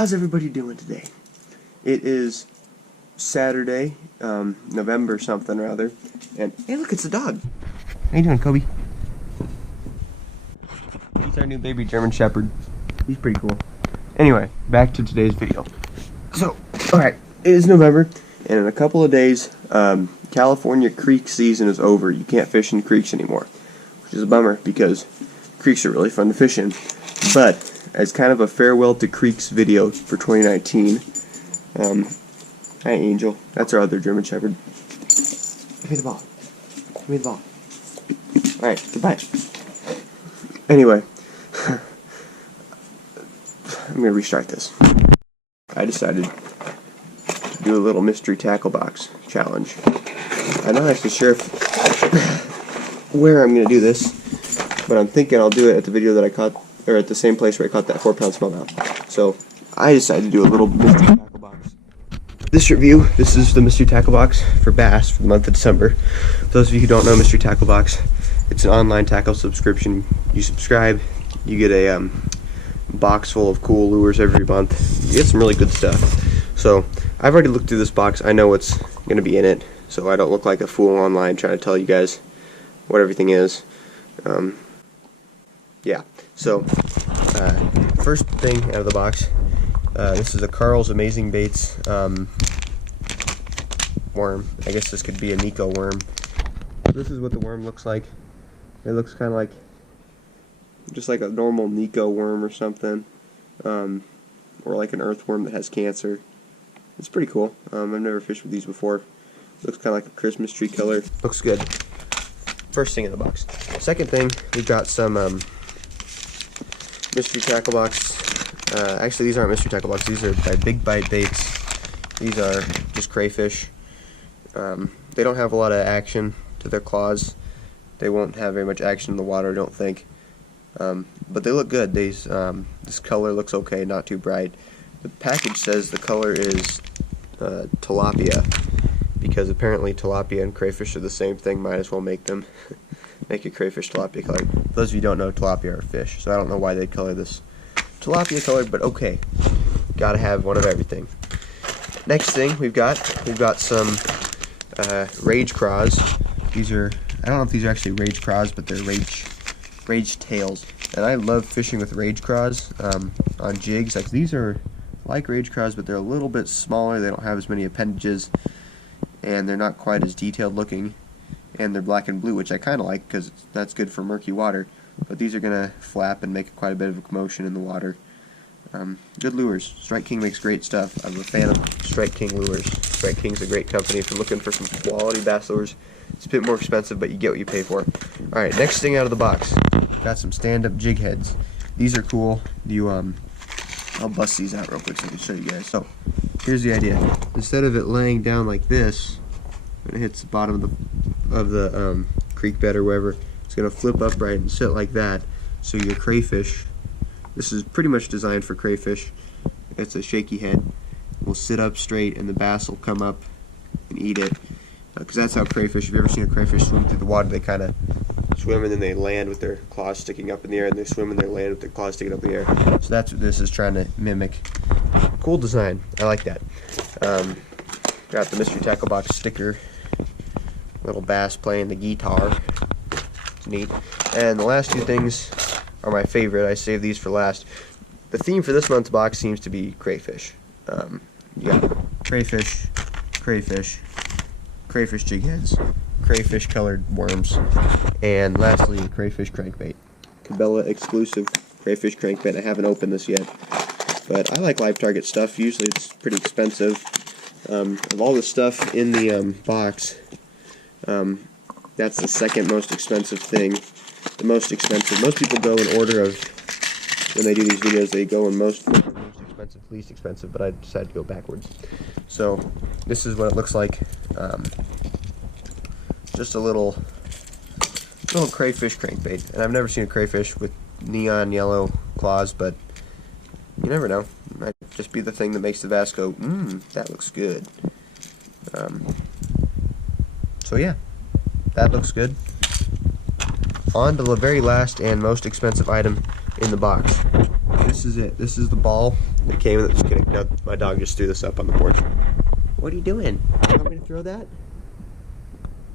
how's everybody doing today? It is Saturday, November something or other, and hey, look, it's a dog. How you doing, Kobe? He's our new baby German Shepherd. He's pretty cool. Anyway, back to today's video. So, alright, it is November, and in a couple of days, California creek season is over. You can't fish in creeks anymore, which is a bummer because creeks are really fun to fish in. But as kind of a farewell to creeks video for 2019, hi Angel, that's our other German Shepherd. Give me the ball. Give me the ball. Alright, goodbye. Anyway, I'm going to restart this. I decided to do a little mystery tackle box challenge. I'm not actually sure where I'm going to do this, but I'm thinking I'll do it at the video that I caught, or at the same place where I caught that 4-pound smallmouth. So I decided to do a little mystery tackle box. This is the mystery tackle box for bass for the month of December. For those of you who don't know mystery tackle box, it's an online tackle subscription. You subscribe, you get a box full of cool lures every month. You get some really good stuff. So I've already looked through this box. I know what's going to be in it, so I don't look like a fool online trying to tell you guys what everything is. Yeah, so first thing out of the box, this is a Karl's Amazing Baits worm. I guess this could be a Nico worm. This is what the worm looks like. It looks kind of like just like a normal Nico worm or something, or like an earthworm that has cancer. It's pretty cool. I've never fished with these before. Looks kind of like a Christmas tree color. Looks good. First thing in the box. Second thing, we've got some mystery tackle box. Actually, these aren't mystery tackle box. These are by Big Bite Baits. These are just crayfish. They don't have a lot of action to their claws. They won't have very much action in the water, I don't think. But they look good. This color looks okay, not too bright. The package says the color is tilapia, because apparently tilapia and crayfish are the same thing. Might as well make them make a crayfish tilapia color. For those of you who don't know, tilapia are fish, so I don't know why they'd color this tilapia color, but okay. Gotta have one of everything. Next thing we've got some rage craws. These are, I don't know if these are actually rage craws, but they're rage tails. And I love fishing with rage craws on jigs. Like, these are like rage craws, but they're a little bit smaller. They don't have as many appendages, and they're not quite as detailed looking. And they're black and blue, which I kind of like because that's good for murky water. But these are going to flap and make quite a bit of a commotion in the water. Good lures. Strike King makes great stuff. I'm a fan of Strike King lures. Strike King's a great company if you're looking for some quality bass lures. It's a bit more expensive, but you get what you pay for. Alright, next thing out of the box. Got some stand-up jig heads. These are cool. I'll bust these out real quick so I can show you guys. So, here's the idea. Instead of it laying down like this, when it hits the bottom of the creek bed or wherever, it's going to flip upright and sit like that. So your crayfish, this is pretty much designed for crayfish. It's a shaky head. Will sit up straight and the bass will come up and eat it. Because that's how crayfish, if you've ever seen a crayfish swim through the water, they kind of swim and then they land with their claws sticking up in the air, and they swim and they land with their claws sticking up in the air. So that's what this is trying to mimic. Cool design. I like that. Got the mystery tackle box sticker. Little bass playing the guitar. It's neat. And the last two things are my favorite. I saved these for last. The theme for this month's box seems to be crayfish. You got crayfish, crayfish, crayfish jig heads, crayfish colored worms, and lastly, crayfish crankbait. Cabela exclusive crayfish crankbait. I haven't opened this yet, but I like Live Target stuff. Usually it's pretty expensive. Of all the stuff in the box, that's the second most expensive thing. The most expensive. Most people go in order of, when they do these videos, they go in most expensive, least expensive, but I decided to go backwards. So this is what it looks like. Just a little crayfish crankbait, and I've never seen a crayfish with neon yellow claws, but you never know. It might just be the thing that makes the bass go, that looks good. So yeah, that looks good. On to the very last and most expensive item in the box. This is it. This is the ball that came. Just kidding. No, my dog just threw this up on the porch. What are you doing? You want me to throw that?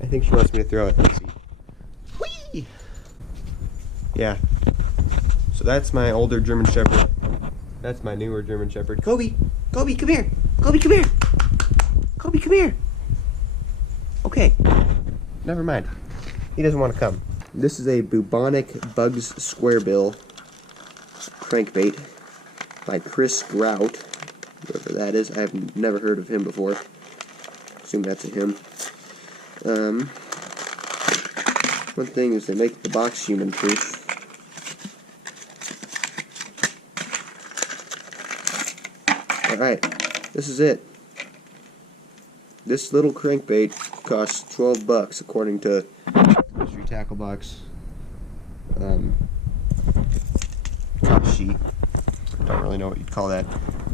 I think she wants me to throw it. Let's see. Whee! Yeah. So that's my older German Shepherd. That's my newer German Shepherd. Kobe! Kobe, come here! Kobe, come here! Kobe, come here! Okay. Never mind. He doesn't want to come. This is a bubonic bugs squarebill crankbait by Chris Grout, whoever that is. I have never heard of him before. Assume that's a him. One thing is they make the box human proof. Alright, this is it. This little crankbait costs 12 bucks according to Mystery Tackle Box cost sheet. Don't really know what you'd call that.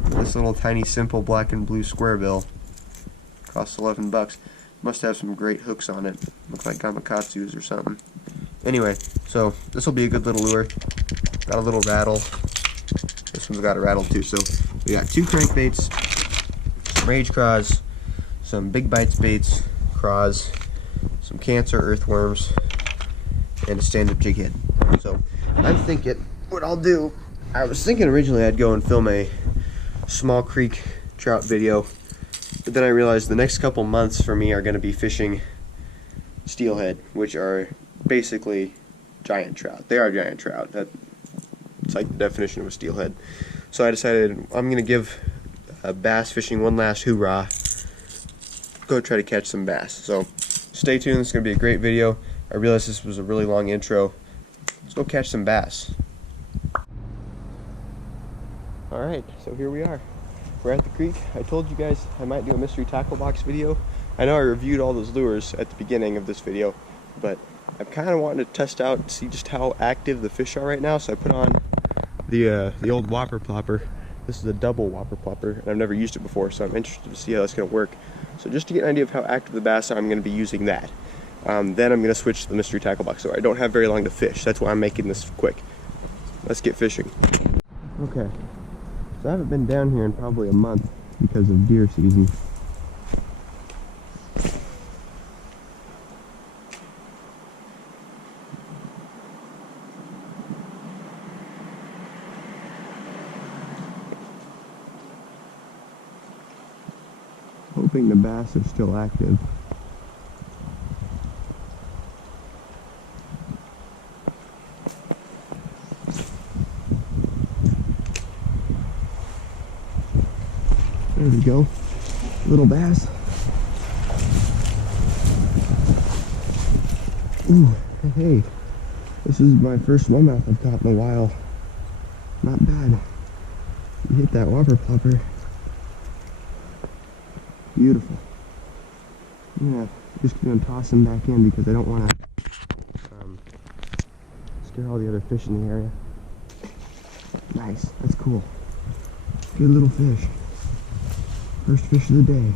This little tiny simple black and blue square bill costs 11 bucks. Must have some great hooks on it. Look like gamakatsus or something. Anyway, so this will be a good little lure. Got a little rattle. This one's got a rattle too. So we got 2 crankbaits, some rage craws, some big bites baits, craws, some cancer earthworms, and a stand-up jig head. So I'm thinking what I'll do, I was thinking originally I'd go and film a small creek trout video, but then I realized the next couple months for me are going to be fishing steelhead, which are basically giant trout. They are giant trout. It's like the definition of a steelhead. So I decided I'm going to give bass fishing one last hoorah. Go try to catch some bass. So stay tuned. This is going to be a great video. I realized this was a really long intro. Let's go catch some bass. Alright, so here we are. We're at the creek. I told you guys I might do a mystery tackle box video. I know I reviewed all those lures at the beginning of this video, but I'm kind of wanting to test out and see just how active the fish are right now. So I put on the old whopper plopper. This is a double whopper plopper, and I've never used it before, so I'm interested to see how that's going to work. So just to get an idea of how active the bass are, I'm going to be using that. Then I'm going to switch to the mystery tackle box. So I don't have very long to fish. That's why I'm making this quick. Let's get fishing. Okay. So I haven't been down here in probably a month because of deer season. Hoping the bass are still active. There we go. Little bass. Ooh, hey. This is my first smallmouth I've caught in a while. Not bad. You hit that whopper plopper. Beautiful. Yeah, just gonna toss him back in because I don't want to scare all the other fish in the area. Nice, that's cool. Good little fish. First fish of the day.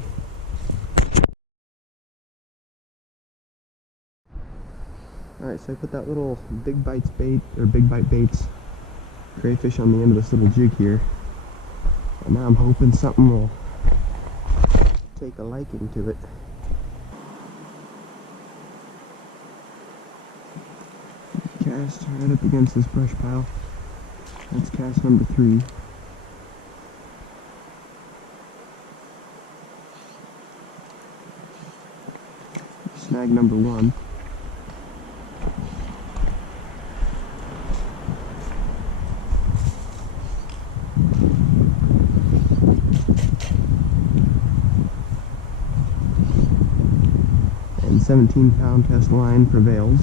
Alright, so I put that little big bites bait, or big bite baits, crayfish on the end of this little jig here. And now I'm hoping something will take a liking to it. Cast right up against this brush pile. That's cast number 3. Snag number 1. And 17-pound test line prevails.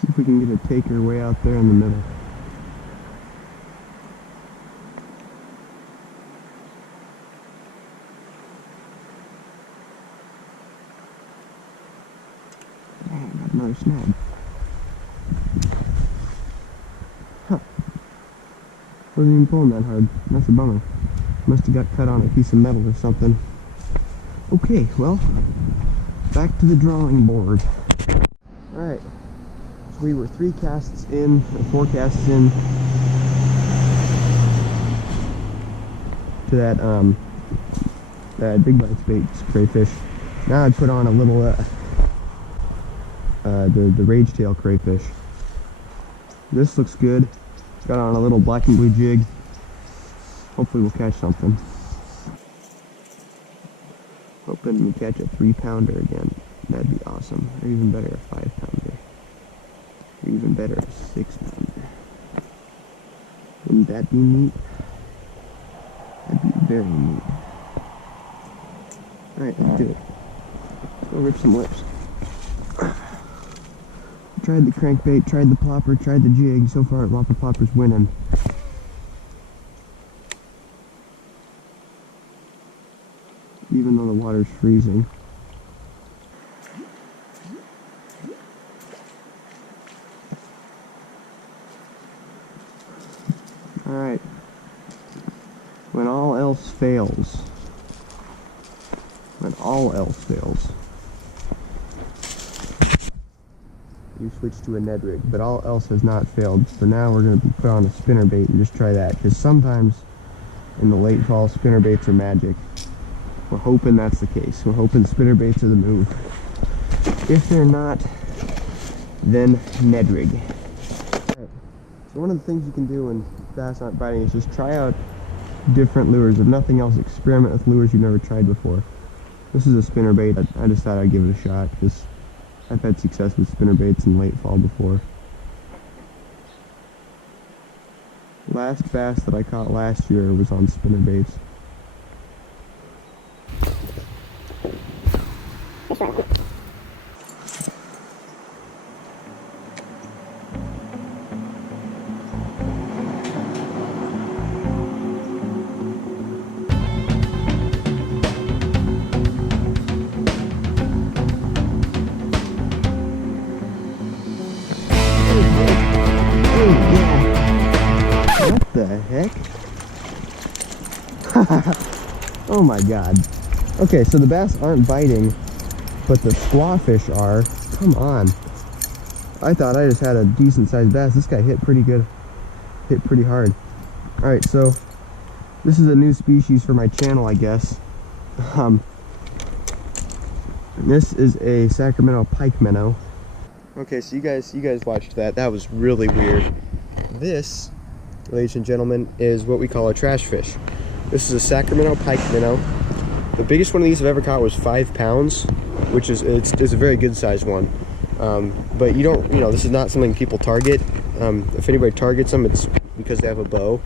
See if we can get a taker way out there in the middle. Got another snag. Huh. Wasn't even pulling that hard. That's a bummer. Must have got cut on a piece of metal or something. Okay, well, back to the drawing board. Alright, so we were 3 casts in, or 4 casts in to that big bite bait crayfish. Now I put on a little the rage tail crayfish. This looks good. Got on a little black and blue jig. Hopefully we'll catch something. Hoping we catch a 3-pounder again. That'd be awesome. Or even better, a 5-pounder. Or even better, a 6-pounder. Wouldn't that be neat? That'd be very neat. Alright, let's do it. Let's go rip some lips. Tried the crankbait, tried the plopper, tried the jig. So far, Whopper Plopper's winning. Even though the water's freezing. Alright. When all else fails. When all else fails. You switch to a Ned rig, but all else has not failed. For now, we're going to put on a spinnerbait and just try that, because sometimes in the late fall, spinnerbaits are magic. We're hoping that's the case. We're hoping spinnerbaits are the move. If they're not, then Ned rig. Right. So one of the things you can do when bass aren't biting is just try out different lures. If nothing else, experiment with lures you've never tried before. This is a spinnerbait. I just thought I'd give it a shot, because I've had success with spinnerbaits in late fall before. Last bass that I caught last year was on spinnerbaits. What the heck? Oh my god. Okay, so the bass aren't biting, but the squawfish are. Come on. I thought I just had a decent sized bass. This guy hit pretty good. Hit pretty hard. Alright, so this is a new species for my channel, I guess. This is a Sacramento pikeminnow. Okay, so you guys watched that. That was really weird. This, ladies and gentlemen, is what we call a trash fish. This is a Sacramento pikeminnow. The biggest one of these I've ever caught was 5 pounds, which is it's a very good sized one. But you don't, this is not something people target. If anybody targets them, it's because they have a bow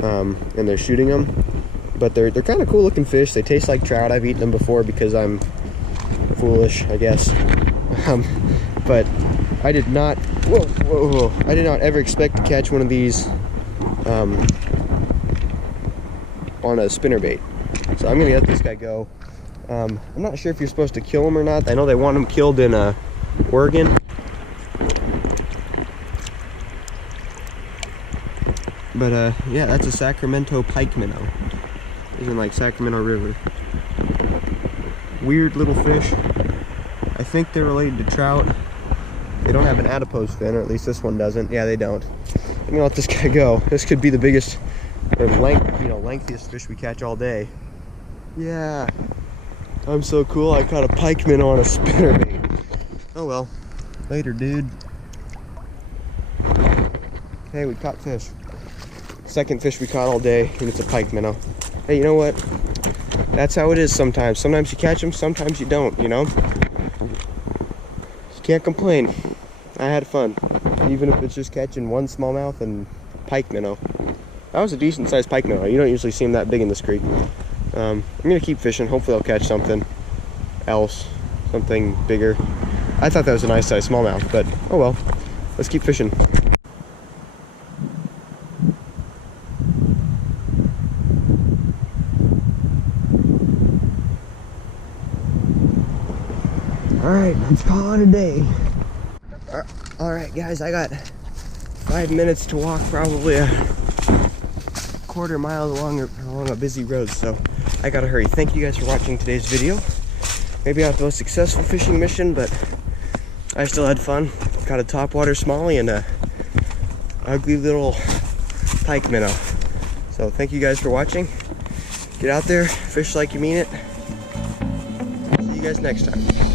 and they're shooting them. But they're kind of cool looking fish. They taste like trout. I've eaten them before because I'm foolish, I guess. But I did not. Whoa! I did not ever expect to catch one of these on a spinnerbait. So I'm gonna let this guy go. I'm not sure if you're supposed to kill him or not. I know they want him killed in Oregon. But yeah, that's a Sacramento pikeminnow. It's in like Sacramento River. Weird little fish. I think they're related to trout. They don't have an adipose fin, or at least this one doesn't. Yeah, they don't. I'm gonna let this guy go. This could be the biggest, or lengthiest fish we catch all day. Yeah, I'm so cool. I caught a pikeminnow on a spinnerbait. Oh well. Later, dude. Hey, we caught fish. Second fish we caught all day, and it's a pikeminnow. Hey, you know what? That's how it is sometimes. Sometimes you catch them, sometimes you don't, You can't complain. I had fun. Even if it's just catching one smallmouth and pikeminnow. That was a decent sized pikeminnow. You don't usually see them that big in this creek. I'm gonna keep fishing. Hopefully I'll catch something else. Something bigger. I thought that was a nice sized smallmouth, but oh well. Let's keep fishing. Alright, let's call it a day. Alright guys, I got 5 minutes to walk probably a quarter mile along a busy road, so I gotta hurry. Thank you guys for watching today's video. Maybe not the most successful fishing mission, but I still had fun. Caught a topwater smallie and a ugly little pike minnow. So thank you guys for watching. Get out there, fish like you mean it. See you guys next time.